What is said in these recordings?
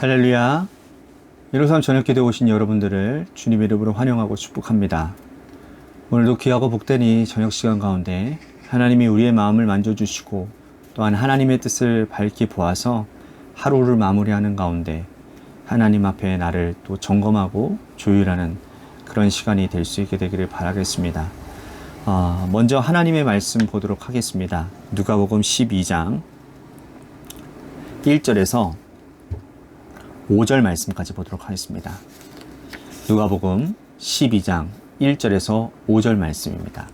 할렐루야. 예루살렘 저녁기도에 오신 여러분들을 주님의 이름으로 환영하고 축복합니다. 오늘도 귀하고 복된 이 저녁 시간 가운데 하나님이 우리의 마음을 만져주시고 또한 하나님의 뜻을 밝히 보아서 하루를 마무리하는 가운데 하나님 앞에 나를 또 점검하고 조율하는 그런 시간이 될 수 있게 되기를 바라겠습니다. 먼저 하나님의 말씀 보도록 하겠습니다. 누가복음 12장 1절에서 5절 말씀까지 보도록 하겠습니다. 누가복음 12장 1절에서 5절 말씀입니다.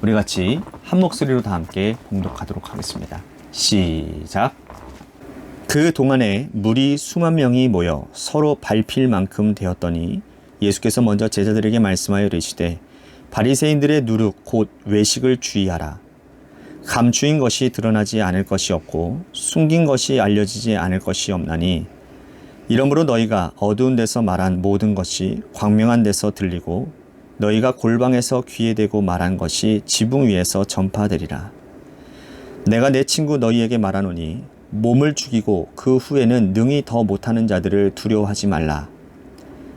우리 같이 한 목소리로 다 함께 봉독하도록 하겠습니다. 시작. 그 동안에 무리 수만 명이 모여 서로 밟힐 만큼 되었더니 예수께서 먼저 제자들에게 말씀하여 이르시되 바리새인들의 누룩 곧 외식을 주의하라. 감추인 것이 드러나지 않을 것이 없고 숨긴 것이 알려지지 않을 것이 없나니 이러므로 너희가 어두운 데서 말한 모든 것이 광명한 데서 들리고 너희가 골방에서 귀에 대고 말한 것이 지붕 위에서 전파되리라. 내가 내 친구 너희에게 말하노니 몸을 죽이고 그 후에는 능히 더 못하는 자들을 두려워하지 말라.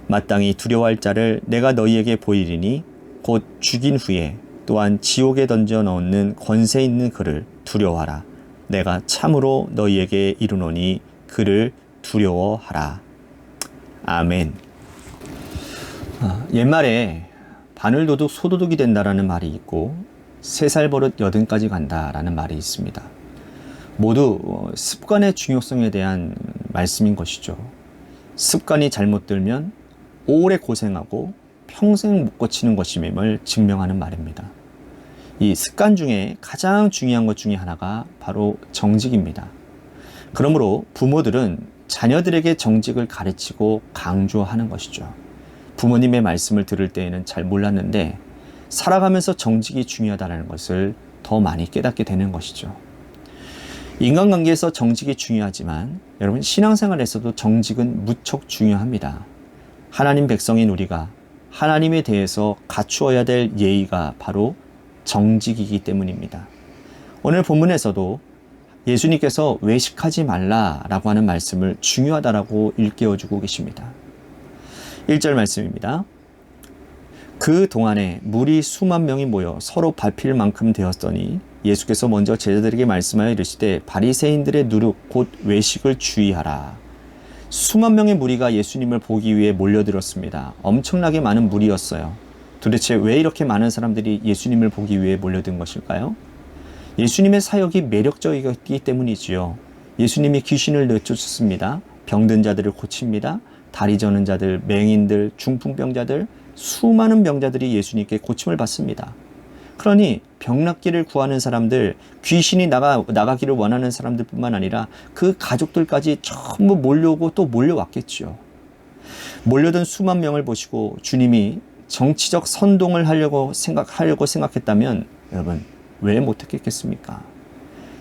마땅히 두려워할 자를 내가 너희에게 보이리니 곧 죽인 후에 또한 지옥에 던져 넣는 권세 있는 그를 두려워하라. 내가 참으로 너희에게 이르노니 그를 두려워하라. 아멘. 옛말에 바늘도둑 소도둑이 된다라는 말이 있고 3살 버릇 80까지 간다라는 말이 있습니다. 모두 습관의 중요성에 대한 말씀인 것이죠. 습관이 잘못 들면 오래 고생하고 평생 못 고치는 것임을 증명하는 말입니다. 이 습관 중에 가장 중요한 것 중에 하나가 바로 정직입니다. 그러므로 부모들은 자녀들에게 정직을 가르치고 강조하는 것이죠. 부모님의 말씀을 들을 때에는 잘 몰랐는데 살아가면서 정직이 중요하다는 것을 더 많이 깨닫게 되는 것이죠. 인간관계에서 정직이 중요하지만 여러분 신앙생활에서도 정직은 무척 중요합니다. 하나님 백성인 우리가 하나님에 대해서 갖추어야 될 예의가 바로 정직이기 때문입니다. 오늘 본문에서도 예수님께서 외식하지 말라라고 하는 말씀을 중요하다라고 일깨워주고 계십니다. 1절 말씀입니다. 그 동안에 무리 수만 명이 모여 서로 밟힐 만큼 되었더니 예수께서 먼저 제자들에게 말씀하여 이르시되 바리새인들의 누룩 곧 외식을 주의하라. 수만 명의 무리가 예수님을 보기 위해 몰려들었습니다. 엄청나게 많은 무리였어요. 도대체 왜 이렇게 많은 사람들이 예수님을 보기 위해 몰려든 것일까요? 예수님의 사역이 매력적이기 때문이지요. 예수님이 귀신을 내쫓습니다. 병든 자들을 고칩니다. 다리 저는 자들, 맹인들, 중풍병자들, 수많은 병자들이 예수님께 고침을 받습니다. 그러니 병낫기를 구하는 사람들, 귀신이 나가기를 원하는 사람들뿐만 아니라 그 가족들까지 전부 몰려오고 또 몰려왔겠죠. 몰려든 수만 명을 보시고 주님이 정치적 선동을 하려고 생각했다면 여러분 왜 못했겠습니까?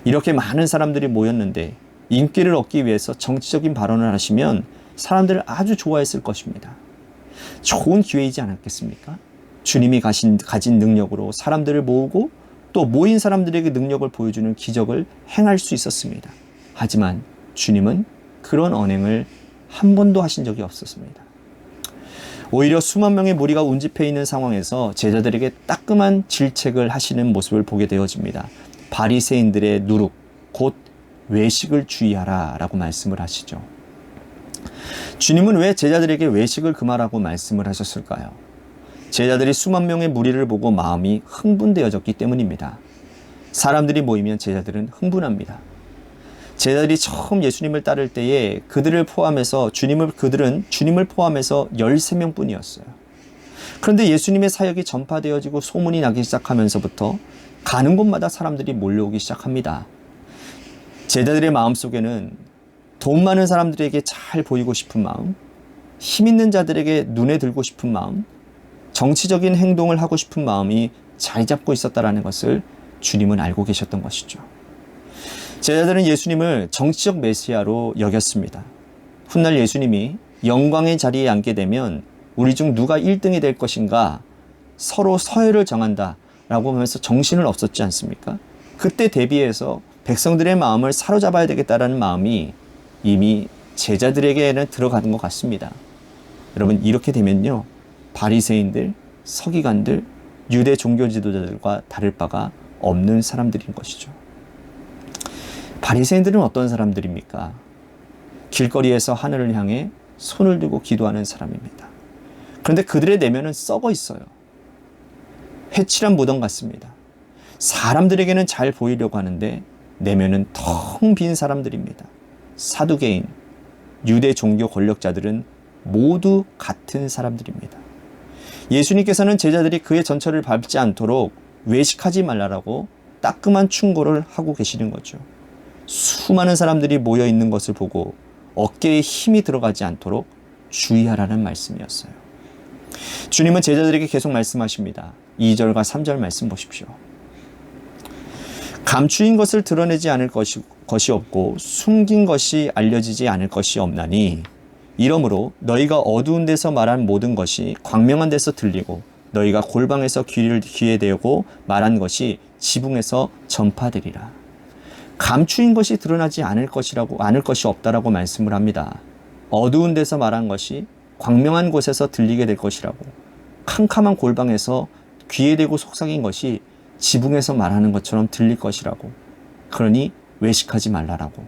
이렇게 많은 사람들이 모였는데 인기를 얻기 위해서 정치적인 발언을 하시면 사람들을 아주 좋아했을 것입니다. 좋은 기회이지 않았겠습니까? 주님이 가진 능력으로 사람들을 모으고 또 모인 사람들에게 능력을 보여주는 기적을 행할 수 있었습니다. 하지만 주님은 그런 언행을 한 번도 하신 적이 없었습니다. 오히려 수만 명의 무리가 운집해 있는 상황에서 제자들에게 따끔한 질책을 하시는 모습을 보게 되어집니다. 바리새인들의 누룩 곧 외식을 주의하라 라고 말씀을 하시죠. 주님은 왜 제자들에게 외식을 금하라고 말씀을 하셨을까요? 제자들이 수만 명의 무리를 보고 마음이 흥분되어졌기 때문입니다. 사람들이 모이면 제자들은 흥분합니다. 제자들이 처음 예수님을 따를 때에 그들을 포함해서 그들은 주님을 포함해서 13명 뿐이었어요. 그런데 예수님의 사역이 전파되어지고 소문이 나기 시작하면서부터 가는 곳마다 사람들이 몰려오기 시작합니다. 제자들의 마음속에는 돈 많은 사람들에게 잘 보이고 싶은 마음, 힘 있는 자들에게 눈에 들고 싶은 마음, 정치적인 행동을 하고 싶은 마음이 자리 잡고 있었다는 것을 주님은 알고 계셨던 것이죠. 제자들은 예수님을 정치적 메시아로 여겼습니다. 훗날 예수님이 영광의 자리에 앉게 되면 우리 중 누가 1등이 될 것인가 서로 서열을 정한다 라고 하면서 정신을 없었지 않습니까? 그때 대비해서 백성들의 마음을 사로잡아야 되겠다라는 마음이 이미 제자들에게는 들어가는 것 같습니다. 여러분, 이렇게 되면요, 바리새인들, 서기관들, 유대 종교 지도자들과 다를 바가 없는 사람들인 것이죠. 바리새인들은 어떤 사람들입니까? 길거리에서 하늘을 향해 손을 들고 기도하는 사람입니다. 그런데 그들의 내면은 썩어 있어요. 회칠한 무덤 같습니다. 사람들에게는 잘 보이려고 하는데 내면은 텅 빈 사람들입니다. 사두개인, 유대 종교 권력자들은 모두 같은 사람들입니다. 예수님께서는 제자들이 그의 전철을 밟지 않도록 외식하지 말라라고 따끔한 충고를 하고 계시는 거죠. 수많은 사람들이 모여 있는 것을 보고 어깨에 힘이 들어가지 않도록 주의하라는 말씀이었어요. 주님은 제자들에게 계속 말씀하십니다. 2절과 3절 말씀 보십시오. 감추인 것을 드러내지 않을 것이 없고 숨긴 것이 알려지지 않을 것이 없나니 이러므로 너희가 어두운 데서 말한 모든 것이 광명한 데서 들리고 너희가 골방에서 귀에 대고 말한 것이 지붕에서 전파되리라. 감추인 것이 드러나지 않을 것이 없다라고 말씀을 합니다. 어두운 데서 말한 것이 광명한 곳에서 들리게 될 것이라고, 캄캄한 골방에서 귀에 대고 속삭인 것이 지붕에서 말하는 것처럼 들릴 것이라고, 그러니 외식하지 말라라고,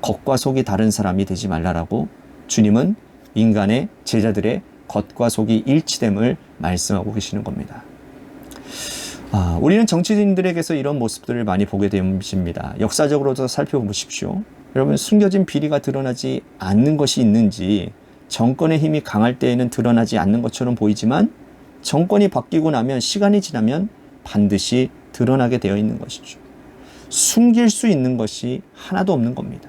겉과 속이 다른 사람이 되지 말라라고 주님은 인간의 제자들의 겉과 속이 일치됨을 말씀하고 계시는 겁니다. 우리는 정치인들에게서 이런 모습들을 많이 보게 됩니다. 역사적으로도 살펴보십시오. 여러분, 숨겨진 비리가 드러나지 않는 것이 있는지, 정권의 힘이 강할 때에는 드러나지 않는 것처럼 보이지만 정권이 바뀌고 나면, 시간이 지나면 반드시 드러나게 되어 있는 것이죠. 숨길 수 있는 것이 하나도 없는 겁니다.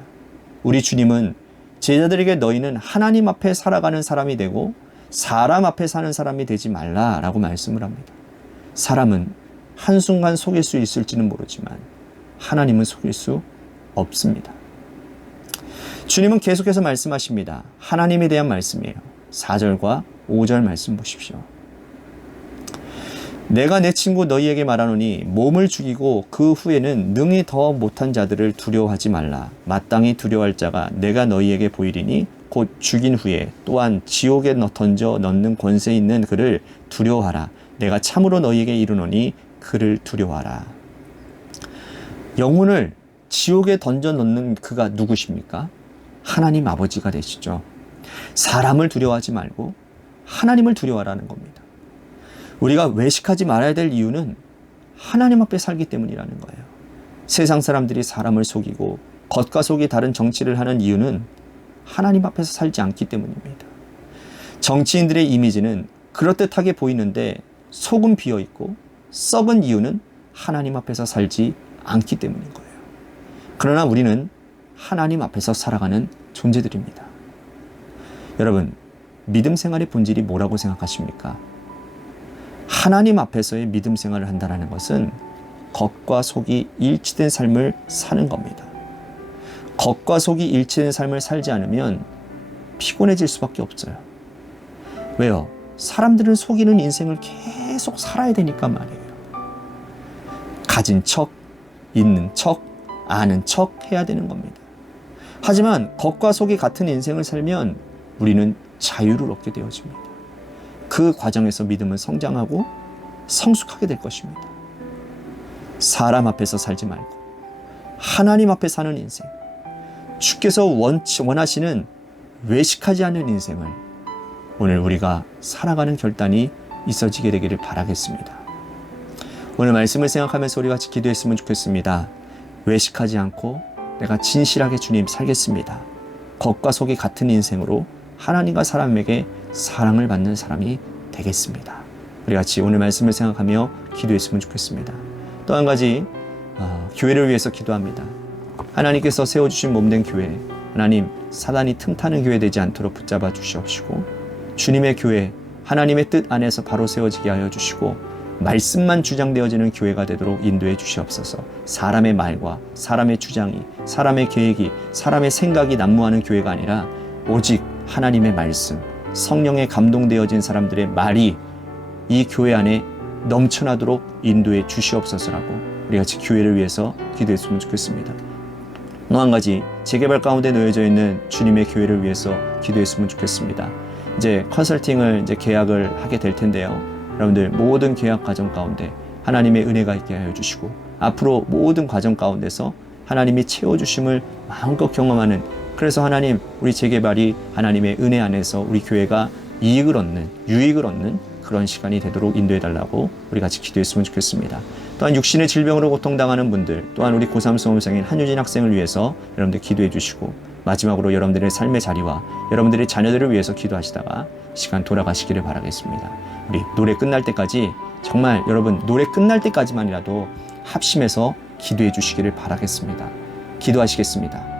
우리 주님은 제자들에게 너희는 하나님 앞에 살아가는 사람이 되고 사람 앞에 사는 사람이 되지 말라라고 말씀을 합니다. 사람은 한순간 속일 수 있을지는 모르지만 하나님은 속일 수 없습니다. 주님은 계속해서 말씀하십니다. 하나님에 대한 말씀이에요. 4절과 5절 말씀 보십시오. 내가 내 친구 너희에게 말하노니 몸을 죽이고 그 후에는 능히 더 못한 자들을 두려워하지 말라. 마땅히 두려워할 자가 내가 너희에게 보이리니 곧 죽인 후에 또한 지옥에 던져 넣는 권세 있는 그를 두려워하라. 내가 참으로 너희에게 이르노니 그를 두려워하라. 영혼을 지옥에 던져 넣는 그가 누구십니까? 하나님 아버지가 되시죠. 사람을 두려워하지 말고 하나님을 두려워하라는 겁니다. 우리가 외식하지 말아야 될 이유는 하나님 앞에 살기 때문이라는 거예요. 세상 사람들이 사람을 속이고 겉과 속이 다른 정치를 하는 이유는 하나님 앞에서 살지 않기 때문입니다. 정치인들의 이미지는 그럴듯하게 보이는데 속은 비어있고 썩은 이유는 하나님 앞에서 살지 않기 때문인 거예요. 그러나 우리는 하나님 앞에서 살아가는 존재들입니다. 여러분, 믿음 생활의 본질이 뭐라고 생각하십니까? 하나님 앞에서의 믿음 생활을 한다는 것은 겉과 속이 일치된 삶을 사는 겁니다. 겉과 속이 일치된 삶을 살지 않으면 피곤해질 수밖에 없어요. 왜요? 사람들은 속이는 인생을 계속 살아야 되니까 말이에요. 가진 척, 있는 척, 아는 척 해야 되는 겁니다. 하지만 겉과 속이 같은 인생을 살면 우리는 자유를 얻게 되어집니다. 그 과정에서 믿음은 성장하고 성숙하게 될 것입니다. 사람 앞에서 살지 말고 하나님 앞에 사는 인생, 주께서 원하시는 외식하지 않는 인생을 오늘 우리가 살아가는 결단이 있어지게 되기를 바라겠습니다. 오늘 말씀을 생각하면서 우리 같이 기도했으면 좋겠습니다. 외식하지 않고 내가 진실하게 주님 살겠습니다. 겉과 속이 같은 인생으로 하나님과 사람에게 사랑을 받는 사람이 되겠습니다. 우리 같이 오늘 말씀을 생각하며 기도했으면 좋겠습니다. 또 한 가지 교회를 위해서 기도합니다. 하나님께서 세워주신 몸된 교회, 하나님 사단이 틈타는 교회 되지 않도록 붙잡아 주시옵시고 주님의 교회, 하나님의 뜻 안에서 바로 세워지게 하여 주시고 말씀만 주장되어지는 교회가 되도록 인도해 주시옵소서. 사람의 말과 사람의 주장이, 사람의 계획이, 사람의 생각이 난무하는 교회가 아니라 오직 하나님의 말씀, 성령에 감동되어진 사람들의 말이 이 교회 안에 넘쳐나도록 인도해 주시옵소서라고 우리 같이 교회를 위해서 기도했으면 좋겠습니다. 또 한 가지 재개발 가운데 놓여져 있는 주님의 교회를 위해서 기도했으면 좋겠습니다. 이제 컨설팅을 이제 계약을 하게 될 텐데요. 여러분들 모든 계약 과정 가운데 하나님의 은혜가 있게 하여 주시고 앞으로 모든 과정 가운데서 하나님이 채워주심을 마음껏 경험하는, 그래서 하나님 우리 재개발이 하나님의 은혜 안에서 우리 교회가 이익을 얻는, 유익을 얻는 그런 시간이 되도록 인도해 달라고 우리 같이 기도했으면 좋겠습니다. 또한 육신의 질병으로 고통당하는 분들, 또한 우리 고3 수험생인 한유진 학생을 위해서 여러분들 기도해 주시고, 마지막으로 여러분들의 삶의 자리와 여러분들의 자녀들을 위해서 기도하시다가 시간 돌아가시기를 바라겠습니다. 우리 노래 끝날 때까지, 정말 여러분 노래 끝날 때까지만이라도 합심해서 기도해 주시기를 바라겠습니다. 기도하시겠습니다.